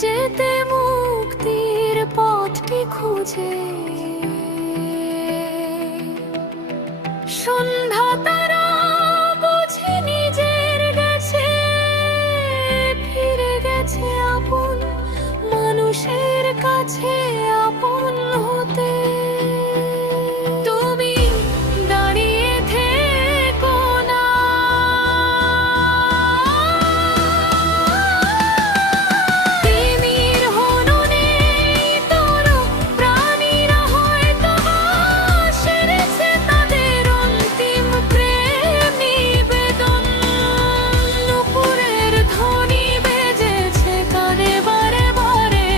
যেতে মুক্তির পথটি খুঁজে। সন্ধ্যা তারা বুঝে নিজের গেছে, ফিরে গেছে আপন মানুষের কাছে আপন হতে। তুমি দাঁড়িয়ে থেকো না, তিমির হননে তরু প্রাণীরা হয়তো সেরেছে তাদের অন্তিম প্রেম নিবেদন। নুপুরের ধ্বনি বেজেছে কানে বারে বারে,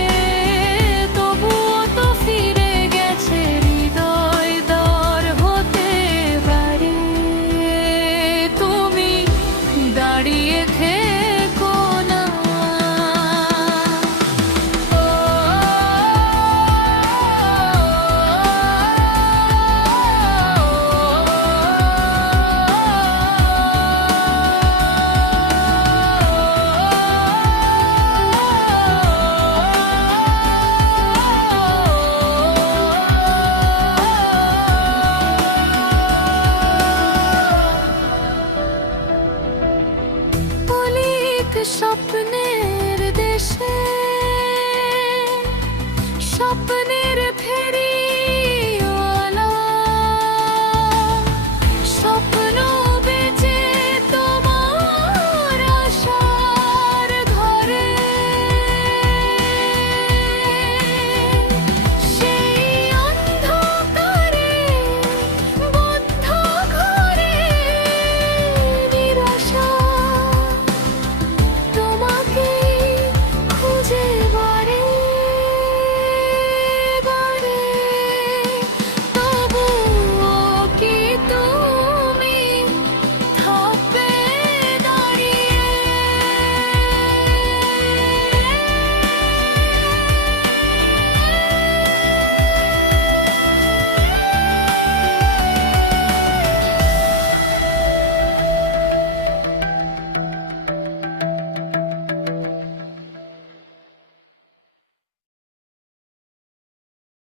তবুও তো ফিরে গেছে হৃদয় দর হতে পারে। তুমি দাঁড়িয়ে থেকো না। অলিক স্বপ্নের দেশে